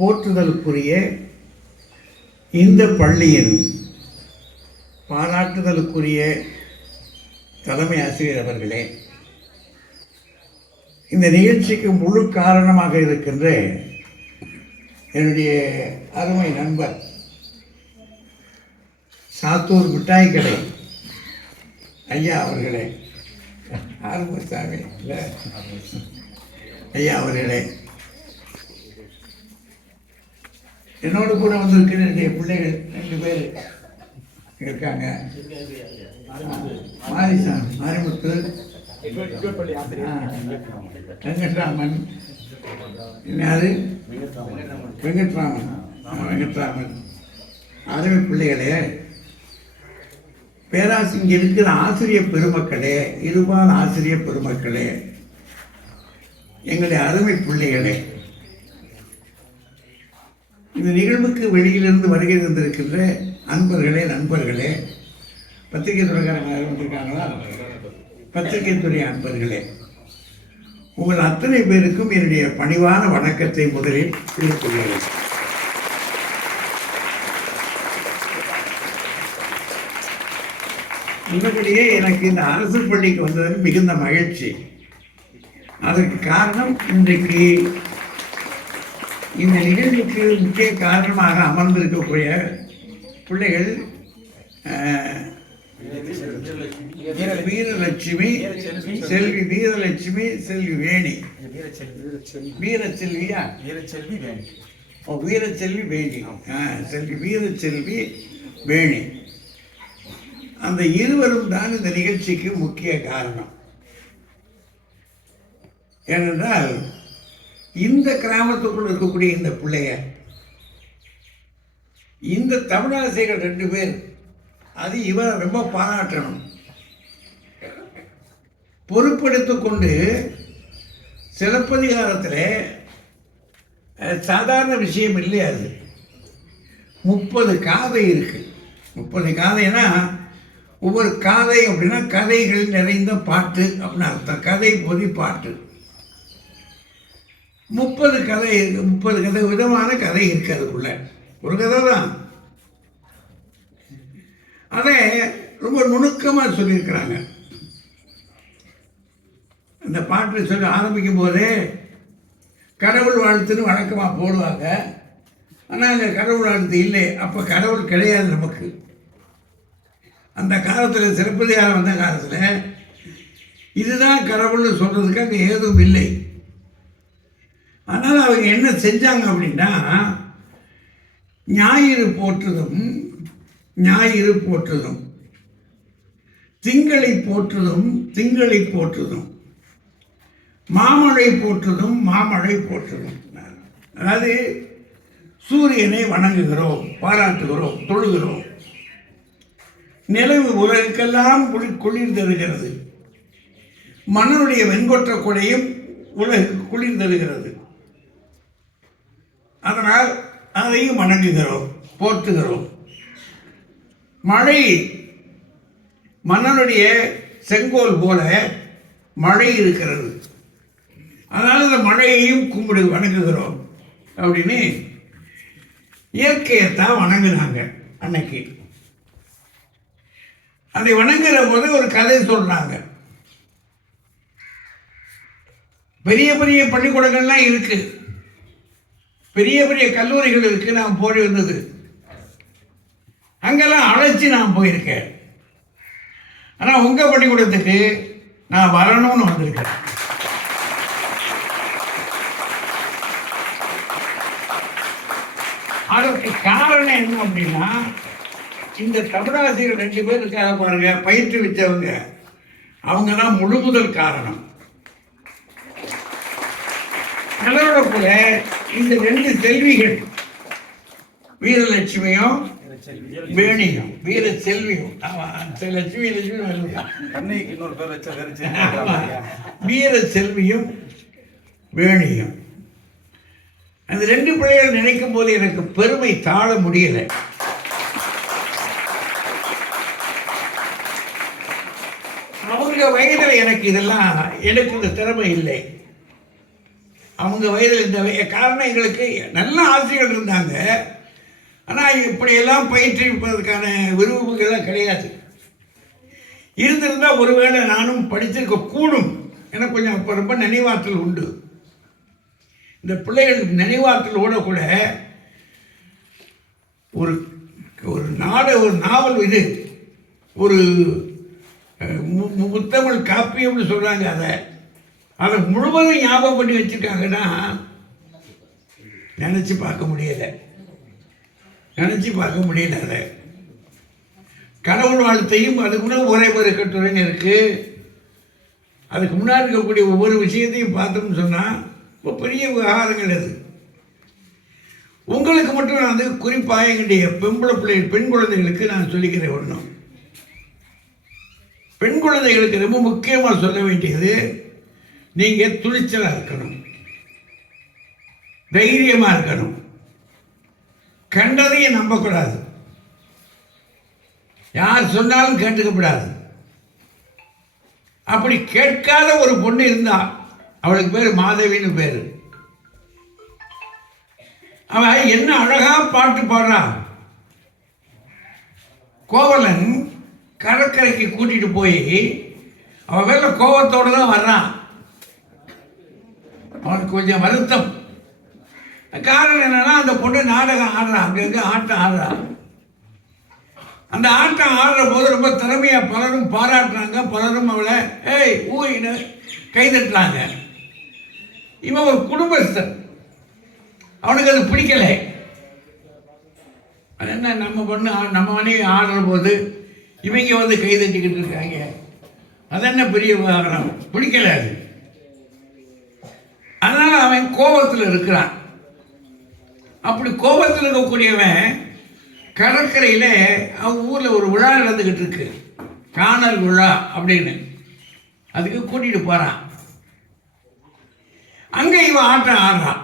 போற்றுதலுக்குரிய இந்த பள்ளியின் பாராட்டுதலுக்குரிய தலைமை ஆசிரியர் அவர்களே இந்த நிகழ்ச்சிக்கு முழு காரணமாக இருக்கின்ற என்னுடைய அருமை நண்பர் சாத்தூர் மிட்டாய் கடை ஐயா அவர்களே. ஆறுமுகசாமி இல்லை? ஐயா அவர்களே. என்னோடு கூட வந்திருக்கிற என்னுடைய பிள்ளைகள் ரெண்டு பேர் இருக்காங்க. மாரிசாமி மாரிமுத்து வெங்கட்ராமன். என்னது வெங்கட்ராமன். வெங்கட்ராமன். அருமை பிள்ளைகளே பேராசி இங்கே இருக்கிற ஆசிரியர் பெருமக்களே இருபால் ஆசிரியர் பெருமக்களே எங்களுடைய அருமை பிள்ளைகளே இந்த நிகழ்வுக்கு வெளியிலிருந்து வருகை தந்திருக்கின்ற அன்பர்களே நண்பர்களே பத்திரிகை துறைக்காரங்க வந்திருக்காங்களா? பத்திரிகை துறை அன்பர்களே உங்கள் அத்தனை பேருக்கும் என்னுடைய பணிவான வணக்கத்தை முதலில் தெரிவித்துள்ளேன் உண்மையிலேயே எனக்கு இந்த அரசு பள்ளிக்கு வந்ததில் மிகுந்த மகிழ்ச்சி. அதற்கு காரணம் இன்றைக்கு இந்த நிகழ்வுக்கு முக்கிய காரணமாக அமர்ந்திருக்கக்கூடிய பிள்ளைகள் வீரலட்சுமி செல்வி வீரலட்சுமி செல்வி வேணி. வீரச்செல்வியா? வீரச்செல்வி வேணி ஓ வீரச்செல்வி வேணி. ஆ செல்வி வீரச்செல்வி வேணி. அந்த இருவரும் தான் இந்த நிகழ்ச்சிக்கு முக்கிய காரணம். ஏனென்றால் இந்த கிராமத்துக்குள் இருக்கக்கூடிய இந்த பிள்ளைய இந்த தமிழாசிரியர்கள் ரெண்டு பேர் அது இவரை ரொம்ப பாராட்டணும். பொறுப்பெடுத்துக் கொண்டு சிலப்பதிகாரத்தில் சாதாரண விஷயம் இல்லை அது? முப்பது காதை இருக்குது முப்பது காதைனா ஒவ்வொரு காதை அப்படின்னா கதைகள் நிறைந்த பாட்டு அப்படின்னு அர்த்தம். கதை பொதி பாட்டு. முப்பது கதை இருக்கு முப்பது கதை விதமான கதை இருக்கு அதுக்குள்ள. ஒரு கதை தான். அதை ரொம்ப நுணுக்கமாக சொல்லியிருக்கிறாங்க. அந்த பாட்டு சொல்லி ஆரம்பிக்கும் போதே கடவுள் வாழ்த்துன்னு வழக்கமாக போடுவாங்க. ஆனால் அங்கே கடவுள் வாழ்த்து இல்லை. அப்போ கடவுள் கிடையாது நமக்கு. அந்த காலத்தில் சிறப்பதிகாரம் வந்த காலத்தில் இதுதான் கடவுள்னு சொல்கிறதுக்கு அங்கே ஏதும் இல்லை. ஆனால் அவங்க என்ன செஞ்சாங்க அப்படின்னா ஞாயிறு போற்றுதும் ஞாயிறு போற்றுதும். திங்களை போற்றுதும் திங்களை போற்றுதும். மாமழை போற்றுதும் மாமழை போற்றுதும். அதாவது சூரியனை வணங்குகிறோம் பாராட்டுகிறோம் தொழுகிறோம். நிலவு உலகுக்கெல்லாம் குளி குளிர் தருகிறது. மன்னனுடைய வெண்கொற்ற கொடையும் உலகு குளிர் தருகிறது. அதனால் அதையும் வணங்குகிறோம் போற்றுகிறோம். மழை மன்னனுடைய செங்கோல் போல மழை இருக்கிறது. அதனால் இந்த மழையையும் கும்பிடு வணங்குகிறோம் அப்படின்னு இயற்கையை தான் வணங்குனாங்க அன்னைக்கு. அதை வணங்குற போது ஒரு கதை சொல்கிறாங்க பெரிய பெரிய பள்ளிக்கூடங்கள்லாம் இருக்குது பெரிய பெரிய கல்லூரிகளுக்கு நான் போய் வந்தது. அங்கெல்லாம் அழைச்சி நான் போயிருக்கேன். ஆனால் உங்கள் பள்ளிக்கூடத்துக்கு நான் வரணும்னு வந்திருக்கேன். அதற்கு காரணம் என்ன அப்படின்னா இந்த தமிழாசிரியர் ரெண்டு பேர் இருக்காங்க பாருங்க பயிற்றுவிச்சவங்க அவங்க தான் முழு முதல் காரணம். அதோட கூட இந்த ரெண்டு செல்விகள் வீரலட்சுமியும் வேணியும் வீர செல்வியும். லட்சுமி லட்சுமி வீர செல்வியும் வேணியும் அந்த ரெண்டு பிள்ளைகள் நினைக்கும் போது எனக்கு பெருமை தாழ முடியல. அவங்க வயதில் எனக்கு இதெல்லாம் எனக்கு இந்த திறமை இல்லை. அவங்க வயதில் இந்த காரணம் எங்களுக்கு நல்ல ஆசிரியர்கள் இருந்தாங்க. ஆனால் இப்படியெல்லாம் பயிற்றுவிப்பதற்கான விருப்பங்கள்லாம் கிடையாது. இருந்திருந்தால் ஒருவேளை நானும் படித்திருக்க கூடும் எனக்கு கொஞ்சம் அப்போ ரொம்ப நினைவாற்றல் உண்டு. இந்த பிள்ளைகள் நினைவாற்றலோட கூட ஒரு ஒரு நாட ஒரு நாவல் இது. ஒரு மு- முத்தமிழ் காப்பியம்னு சொல்கிறாங்க அதை. அதை முழுவதும் ஞாபகம் பண்ணி வச்சுருக்காங்கன்னா நினச்சி பார்க்க முடியலை. நினச்சி பார்க்க முடியல அதை. கடவுள் வாழ்த்தையும் அதுக்கு ஒரே ஒரு கட்டுரைங்க இருக்குது அதுக்கு முன்னாடி இருக்கக்கூடிய ஒவ்வொரு விஷயத்தையும் பார்த்தோம்னு சொன்னால் இப்போ பெரிய விவகாரங்கள் அது. உங்களுக்கு மட்டும் நான் வந்து குறிப்பாக எங்களுடைய பெண்புல பிள்ளை பெண் குழந்தைகளுக்கு நான் சொல்லிக்கிறேன் ஒன்றும் பெண் குழந்தைகளுக்கு ரொம்ப முக்கியமாக சொல்ல வேண்டியது நீங்கள் துணிச்சலாக இருக்கணும். தைரியமாக இருக்கணும். கண்டதையும் நம்பக்கூடாது. யார் சொன்னாலும் கேட்டுக்கப்படாது அப்படி கேட்காத ஒரு பொண்ணு இருந்தா அவளுக்கு பேர் மாதவின்னு பேர். அவ என்ன அழகா பாட்டு பாடுறான் கோவலன் கடற்கரைக்கு கூட்டிட்டு போய் அவன் மேல கோவத்தோடு தான் வர்றான். எனக்கு கொஞ்சம் வருத்தம். காரணம் என்னன்னா அந்த பொண்ணு நாடகம் ஆடுறா. அங்கங்க ஆட்டம் ஆடுறா. அந்த ஆட்டம் ஆடுற போது ரொம்ப திறமையாக பலரும் பாராட்டுறாங்க. பலரும் அவளை ஏய் ஊயின்னு கைதட்டுறாங்க இவன் ஒரு குடும்பஸ்தன். அவனுக்கு அது பிடிக்கலை. அது என்ன நம்ம பொண்ணு ஆ- நம்ம மனைவி ஆடுற போது இவங்க வந்து கைதட்டிக்கிட்டு இருக்காங்க. அது என்ன பெரிய விவகாரம் பிடிக்கல அது. அதனால் அவன் கோபத்தில் இருக்கிறான். அப்படி கோபத்தில் இருக்கக்கூடியவன் கடற்கரையில் அவன் ஊரில் ஒரு விழா நடந்துக்கிட்டு இருக்கு. காணல் விழா அப்படின்னு. அதுக்கு கூட்டிகிட்டு போகிறான் அங்கே இவன் ஆட்டம் ஆடுறான்.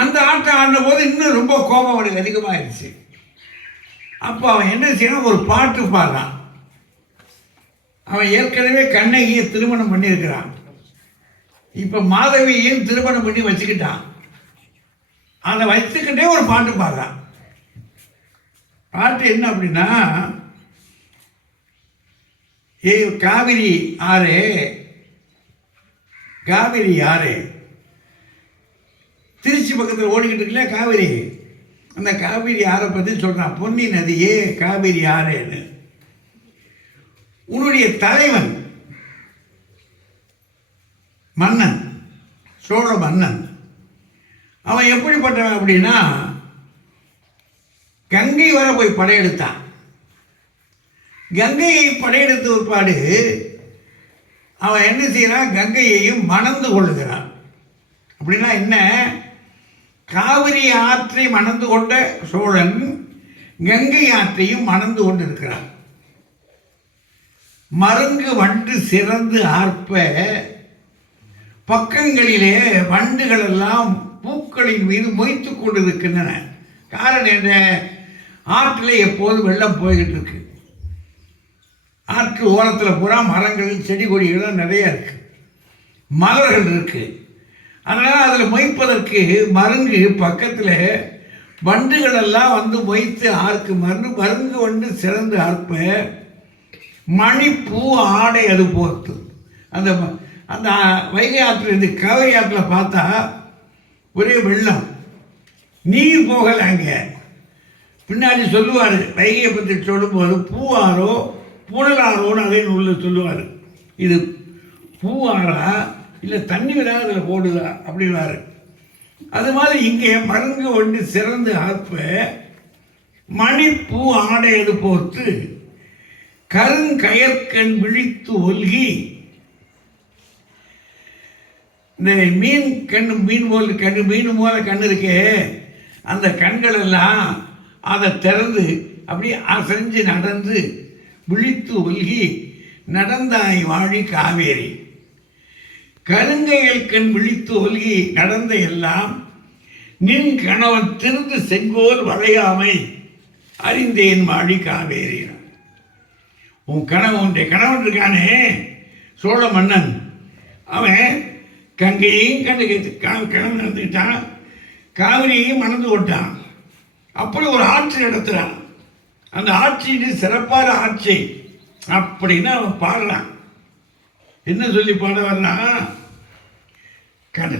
அந்த ஆட்டம் ஆடின போது இன்னும் ரொம்ப கோபம் அவனுக்கு அதிகமாகிடுச்சு அப்போ அவன் என்ன செய்யணும் ஒரு பாட்டு பாடுறான். அவன் ஏற்கனவே கண்ணகியை திருமணம் பண்ணியிருக்கிறான். இப்போ மாதவியையும் திருமணம் பண்ணி வச்சுக்கிட்டான் அதை வச்சுக்கிட்டே ஒரு பாட்டு பாடுறான் பாட்டு என்ன அப்படின்னா ஏ காவிரி ஆறே காவிரி ஆறே. திருச்சி பக்கத்தில் ஓடிக்கிட்டு இருக்குல்ல காவிரி. அந்த காவிரி ஆறை பற்றி சொல்கிறான் பொன்னி நதியே காவிரி ஆறேன்னு. உன்னுடைய தலைவன் மன்னன் சோழ மன்னன். அவன் எப்படிப்பட்டவன் அப்படின்னா கங்கை வர போய் படையெடுத்தான். கங்கையை படையெடுத்த ஒருபாடு அவன் என்ன செய்கிறான்? கங்கையையும் மணந்து கொள்கிறான். அப்படின்னா என்ன? காவிரி ஆற்றை மணந்து கொண்ட சோழன் கங்கை ஆற்றையும் மணந்து கொண்டிருக்கிறான். மருங்கு வண்டு சிறந்து ஆர்ப்ப பக்கங்களிலே வண்டுகள் எல்லாம் பூக்களின் மீது மொய்த்து கொண்டிருக்கின்றன. காரணம் என்ன? ஆற்றில் எப்போதும் வெள்ளம் போய்கிட்டு இருக்கு. ஆற்று ஓரத்தில் பூரா மரங்கள் செடி கொடிகள்லாம் நிறைய இருக்கு. மலர்கள் இருக்கு. அதனால் அதில் மொய்ப்பதற்கு மருங்கு பக்கத்தில் வண்டுகள் எல்லாம் வந்து மொய்த்து ஆர்க்கு மருந்து மருங்கு வண்டு சிறந்து ஆர்ப்ப மணிப்பூ ஆடை அது போர்த்து. அந்த ம- அந்த வைகை ஆற்று இருந்து காவிரி ஆற்றுல பார்த்தா ஒரே வெள்ளம். நீர் போகலை அங்கே. பின்னாடி சொல்லுவார் வைகையை பற்றி சொல்லும்போது பூவாரோ புனலாரோன்னு அதே நூலில் சொல்லுவார். இது பூவாரா இல்லை தண்ணி விடாத அதில் போடுதா அப்படின்னாரு. அது மாதிரி இங்கே மருங்கு ஒன்று சிறந்து ஆற்ப மணிப்பூ ஆடை போர்த்து கருங்கயற்கண் விழித்து ஒல்கி இந்த மீன் கண் மீன் போல் கண் மீன் போல கண் இருக்கே. அந்த கண்கள் எல்லாம் அதை திறந்து அப்படியே அசைஞ்சு நடந்து விழித்து ஒல்கி நடந்தாய் வாழி காவேரி. கருங்கையில் கண் விழித்து ஒல்கி நடந்த எல்லாம் நின் கணவன் திருந்து செங்கோல் வளையாமை அறிந்தேன் வாழி காவேரி. உன் கணவன் உன்னுடைய கணவன் இருக்கானே சோழ மன்னன். அவன் கங்கையும் கண்டு கிளம்பி நடந்துக்கிட்டான். காவிரியையும் மணந்து விட்டான் அப்படி ஒரு ஆட்சி நடத்துகிறான் அந்த ஆட்சி சிறப்பான ஆட்சி. அப்படின்னு அவன் பாடுறான். என்ன சொல்லி பாட கண் கண்ண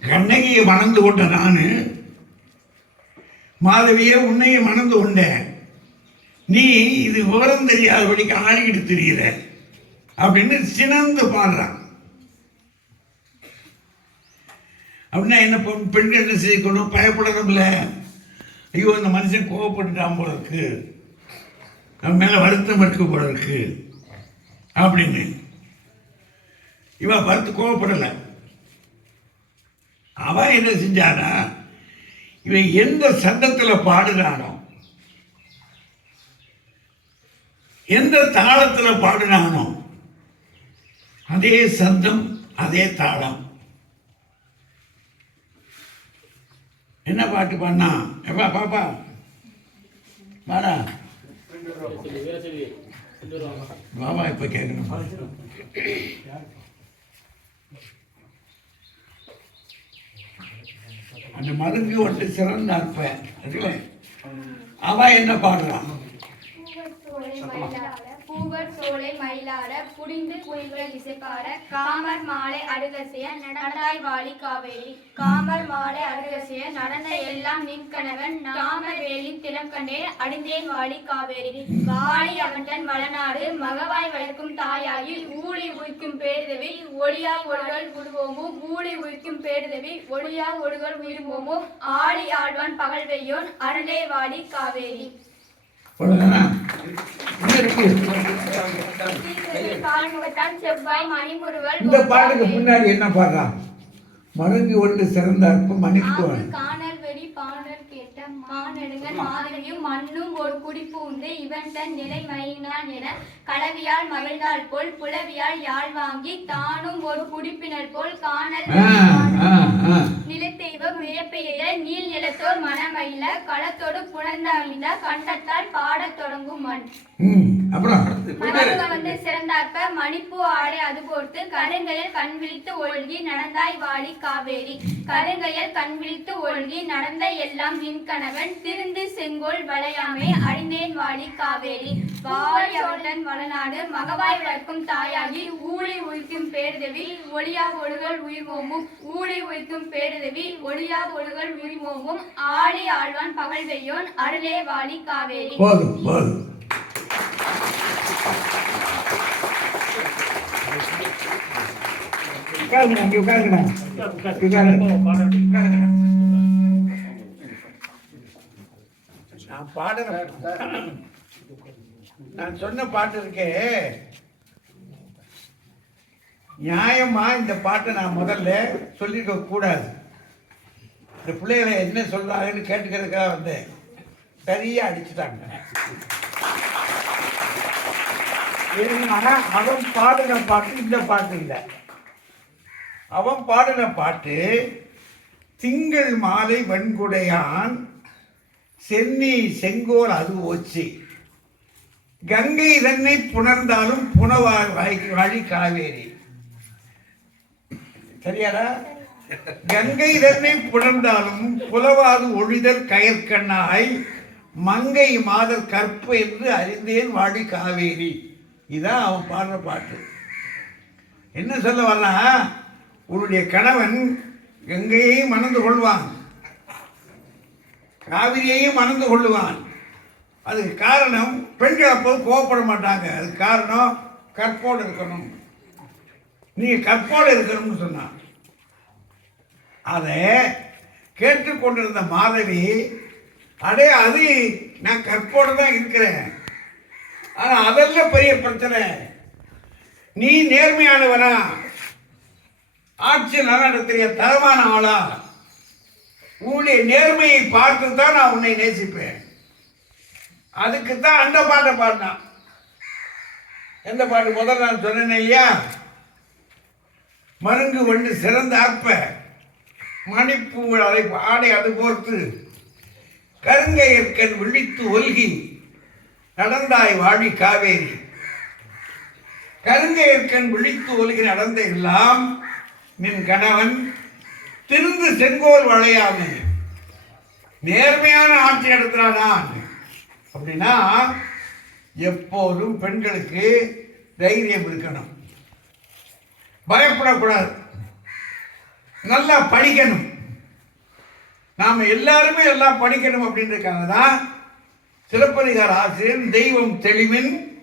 கண்ணகியை மணந்து கொண்ட நான். மாதவியை உன்னையை மணந்து கொண்டேன் நீ இது விவரம் தெரியாதபடிக்கு ஆடிக்கிட்டு தெரியுற. அப்படின்னு சினந்து பாடுறான். அப்படின்னா என்ன பெண் பெண்கள் என்ன செய்யணும் பயப்படணும்ல. ஐயோ இந்த மனுஷன் கோவப்பட்டுட்டான் போல இருக்கு. அவன் மேலே வருத்தம் இருக்கு போல இருக்கு. அப்படின்னு. இவன் பார்த்து கோவப்படலை. அவன் என்ன செஞ்சானா இவன் எந்த சந்தத்தில் பாடுறானோ எந்த தாளத்தில் பாடினானோ அதே சந்தம் அதே தாளம். என்ன பாட்டு பண்ணா எப்பா பாப்பா. பாடா பாபா இப்ப கேட்கணும் அந்த மருங்கு ஒன்று சிறந்த அற்ப. அவ என்ன பாடுறான் பூவர் சோலை மயிலாட புடிந்து குயில்கள் இசைப்பாட காமர் மாலை அருகசிய நடந்தாய் வாலி காவேரி. காமர் மாலை அருகசிய நடந்த எல்லாம் நின் கணவன் நாம திறம் கண்டே அடிந்தேன் வாலி காவேரி. வாலி அவன் வளநாடு மகவாய் வளர்க்கும் தாயாகி ஊழி உயிக்கும் பேருதவி ஒளியா ஒழுகல் உருவோமோ ஊழி உயிக்கும் பேருதவி ஒளியா ஒழுகல் உயிர்வோமும் ஆடி ஆழ்வான் பகல் வெய்யோன் அருளே வாடி காவேரி. இந்த பாட்டுக்கு முன்னாடி என்ன பாடுறான் மருங்கு ஒன்று சிறந்த அற்ப மணிக்குவன் காணல் வெடி பாடல் கேட்ட மானெடுங்கன் மாதவியும் மண்ணும் ஒரு குடிப்பு உண்டு. இவன் தன் நிலை மயினான் என கலவியால் மகிழ்ந்தாள் போல் புலவியால் யாழ் வாங்கி தானும் ஒரு குடிப்பினர் போல் காணல். நிலத்தெய்வம் வியப்பெய்த நீல் நிலத்தோர் மனமயில களத்தோடு புணர்ந்தாழ்ந்த கண்டத்தால் பாடத் தொடங்கும் மண். அப்புறம் வந்து சிறந்தார்ப்ப மணிப்பூ ஆடை அது போர்த்து கருங்கையில் கண் விழித்து ஒழுகி நடந்தாய் வாழி காவேரி. கருங்கையில் கண் விழித்து ஒழுகி நடந்த எல்லாம் நின் கணவன் திருந்து செங்கோல் வளையாமே அடிந்தேன் வாழி காவேரி. வாழி வளநாடு மகவாய் வளர்க்கும் தாயாகி ஊழி உயிக்கும் பேருதவி ஒளியாக ஒழுகல் உயிர்வோமும் ஊழி உயிக்கும் பேருதவி ஒளியாக ஒழுகல் உயிர்வோமும் ஆடி ஆழ்வான் பகல் வெய்யோன் அருளே வாழி காவேரி. போதும் போதும். உட்காருங்க இங்க உட்காருங்கண்ணா உட்காருங்க நான் பாடுறேன். நான் சொன்ன பாட்டு இருக்கே நியாயமா இந்த பாட்டை நான் முதல்ல சொல்லிருக்க கூடாது இந்த பிள்ளைகளை என்ன சொல்றாங்கன்னு கேட்டுக்கிறதுக்காக வந்தேன் சரியா அடிச்சுட்டாங்க மதம் அவன் பாட்டு இந்த பாட்டு இல்லை அவன் பாடின பாட்டு திங்கள் மாலை வெண்குடையான் சென்னி செங்கோல் அது ஓச்சி. கங்கை தன்னை புணர்ந்தாலும் புனவா வழி வாழி காவேரி. சரியாடா? கங்கை தன்னை புணர்ந்தாலும் புலவாது ஒழிதல் கயற்கண்ணாய் மங்கை மாதர் கற்பு என்று அறிந்தேன் வாழி காவேரி. இதான் அவன் பாடுற பாட்டு. என்ன சொல்ல வரலாம் உன்னுடைய கணவன் கங்கையையும் மணந்து கொள்வான். காவிரியையும் மணந்து கொள்ளுவான். அதுக்கு காரணம் பெண்கள் அப்போது கோவப்பட மாட்டாங்க. அதுக்கு காரணம் கற்போடு இருக்கணும். நீங்கள் கற்போடு இருக்கணும்னு சொன்னான் அதை கேட்டுக்கொண்டிருந்த மாதவி அடே அது நான் கற்போடு தான் இருக்கிறேன். ஆனால் அதெல்லாம் பெரிய பிரச்சனை. நீ நேர்மையானவனா? ஆட்சி நடத்திய தரமான ஆளா? உன்னுடைய நேர்மையை பார்த்து தான் நான் உன்னை நேசிப்பேன். அதுக்கு தான் அந்த பாட்டை பாடினான். எந்த பாட்டு? முதல்ல நான் சொன்னேன் இல்லையா? மருங்கு ஒன்று சிறந்த அற்ப. மணிப்பூ அதை ஆடை அது போர்த்து. கருங்கையற்கன் விழித்து ஒல்கி. நடந்தாய் வாழி காவேரி. கருங்கையற்கன் விழித்து ஒல்கி நடந்த எல்லாம் நின் கணவன் திருந்து செங்கோல் வளையாமே. நேர்மையான ஆட்சி நடத்துறானா? அப்படின்னா எப்போதும் பெண்களுக்கு தைரியம் இருக்கணும். பயப்படக்கூடாது. நல்லா படிக்கணும். நாம் எல்லாருமே எல்லாம் படிக்கணும் அப்படின்றதுக்காக தான் சிலப்பதிகார ஆசிரியர் தெய்வம் தெளிவின்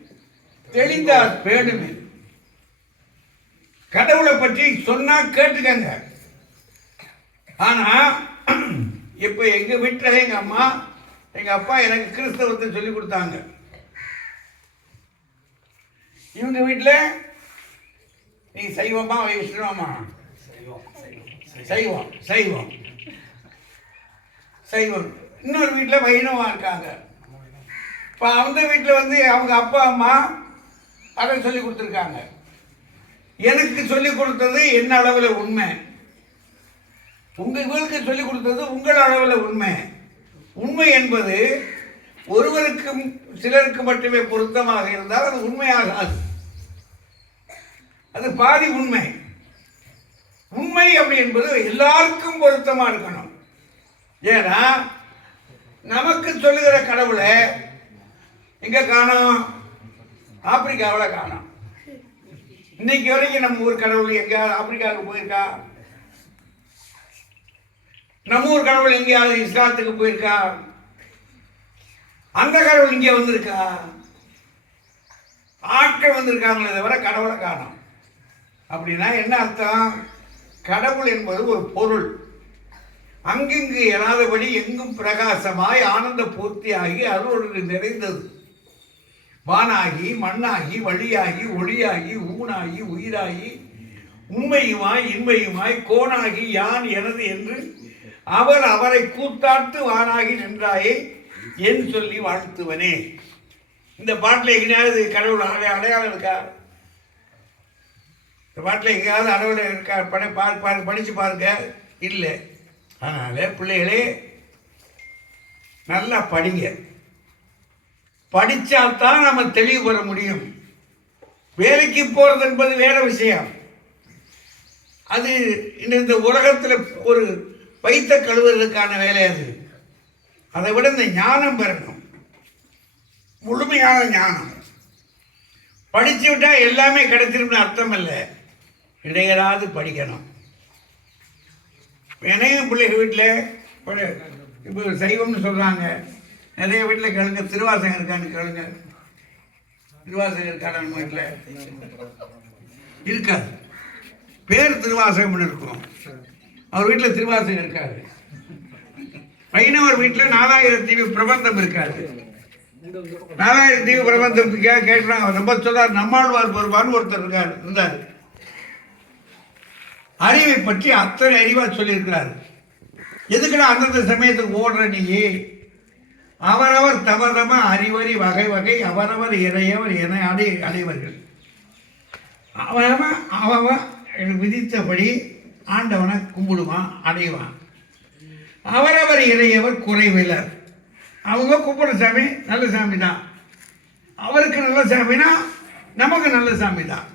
தெளிந்தார் பேடுமே கடவுளை பற்றி சொன்னால் கேட்டுக்கங்க. ஆனால் இப்போ எங்கள் வீட்டில் எங்கள் அம்மா எங்கள் அப்பா எனக்கு கிறிஸ்தவத்தை சொல்லி கொடுத்தாங்க. இவங்க வீட்டில் நீ சைவமா வைஷ்ணவமா? சைவம் சைவம். சைவம். இன்னொரு வீட்டில் வைணவா இருக்காங்க. இப்போ அந்த வீட்டில் வந்து அவங்க அப்பா அம்மா அதை சொல்லி கொடுத்துருக்காங்க. எனக்கு சொல்லிக் கொடுத்தது என்ன அளவில் உண்மை? உங்க சொல்லிக் கொடுத்தது உங்கள் அளவில் உண்மை. உண்மை என்பது ஒருவருக்கும் சிலருக்கு மட்டுமே பொருத்தமாக இருந்தால் அது உண்மையாகாது. அது பாதி உண்மை. உண்மை அப்படி என்பது எல்லாருக்கும் பொருத்தமாக இருக்கணும். ஏன்னா நமக்கு சொல்லுகிற கடவுளை எங்கே காணோம்? ஆப்பிரிக்காவில் காணோம். இன்னைக்கு வரைக்கும் நம்ம ஊர் கடவுள் எங்கேயாவது ஆப்பிரிக்காவுக்கு போயிருக்கா? நம்ம ஊர் கடவுள் எங்கேயாவது இஸ்லாத்துக்கு போயிருக்கா? அந்த கடவுள் இங்கே வந்திருக்கா? ஆட்கள் வந்திருக்காங்களே தவிர கடவுளை காணும். அப்படின்னா என்ன அர்த்தம்? கடவுள் என்பது ஒரு பொருள். அங்கிங்கு எழாதபடி எங்கும் பிரகாசமாய் ஆனந்த பூர்த்தியாகி அருள் நிறைந்தது. வானாகி மண்ணாகி வழியாகி ஒளியாகி ஊனாகி உயிராகி உண்மையுமாய் இன்மையுமாய் கோணாகி யான் எனது என்று அவர் அவரை கூத்தாட்டு வானாகி நின்றாயே என் சொல்லி வாழ்த்துவனே. இந்த பாட்டில் எங்கேயாவது கடவுள் அடைய அடையாளம் இருக்கா? இந்த பாட்டில் எங்கேயாவது அடையாளம் இருக்கா? படை பாரு பாருங்க படித்து பாருங்க. இல்லை. அதனால் பிள்ளைகளே நல்லா படிங்க. படித்தால்தான் நம்ம தெளிவு பெற முடியும். வேலைக்கு போகிறது என்பது வேற விஷயம். அது இந்த உலகத்தில் ஒரு வைத்த கழுவுறதுக்கான வேலை அது. அதை விட இந்த ஞானம் பெறணும். முழுமையான ஞானம். படித்து விட்டால் எல்லாமே கிடைச்சிரும்னு அர்த்தம் இல்லை இடையராது படிக்கணும். இணையம் பிள்ளைங்க வீட்டில் இப்போ சைவம்னு சொல்கிறாங்க நிறைய வீட்டில் கிழங்கு திருவாசகம் இருக்கான்னு கிழங்கு திருவாசகம் இருக்கான நம்ம வீட்டில் இருக்காது பேர் திருவாசகம்னு இருக்கும். அவர் வீட்டில் திருவாசகம் இருக்காது வைணவர் வீட்டில் நாலாயிரம் தீவு பிரபந்தம் இருக்காது நாலாயிரம் தீவு பிரபந்தம் கே கேட்குறாங்க அவர் ரொம்ப சொல்றார் நம்மாழ்வார் பொறுப்பான்னு ஒருத்தர் இருக்கார் இருந்தார். அறிவை பற்றி அத்தனை அறிவாக சொல்லியிருக்கிறார். எதுக்குடா அந்தந்த சமயத்துக்கு ஓடுற நீ? அவரவர் தவதம அறிவறி வகை வகை அவரவர் இறையவர் என அடை அடைவர்கள் அவரவன் அவன் விதித்தபடி ஆண்டவனை கும்பிடுவான் அடைவான் அவரவர் இறையவர் குறைவிலர். அவங்க கும்பிடுற சாமி நல்ல சாமி தான் அவருக்கு நல்ல சாமினா நமக்கு நல்ல சாமி தான்